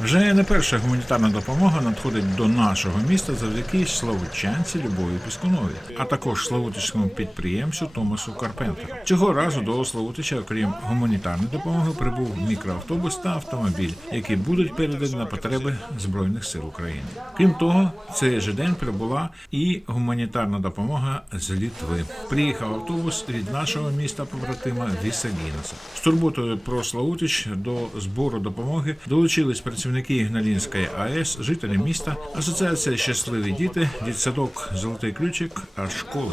Вже не перша гуманітарна допомога надходить до нашого міста завдяки славутчанці Любові Піскунові, а також славутичському підприємцю Томасу Карпентеру. Цього разу до Славутича, окрім гуманітарної допомоги, прибув мікроавтобус та автомобіль, які будуть передані на потреби збройних сил України. Крім того, цей же день прибула і гуманітарна допомога з Літви. Приїхав автобус від нашого міста побратима Вісагінеса. З турботою про Славутич до збору допомоги долучились працівники Ігналінської АЕС, жителі міста, асоціація Щасливі діти, дітсадок Золотий ключик, а школи.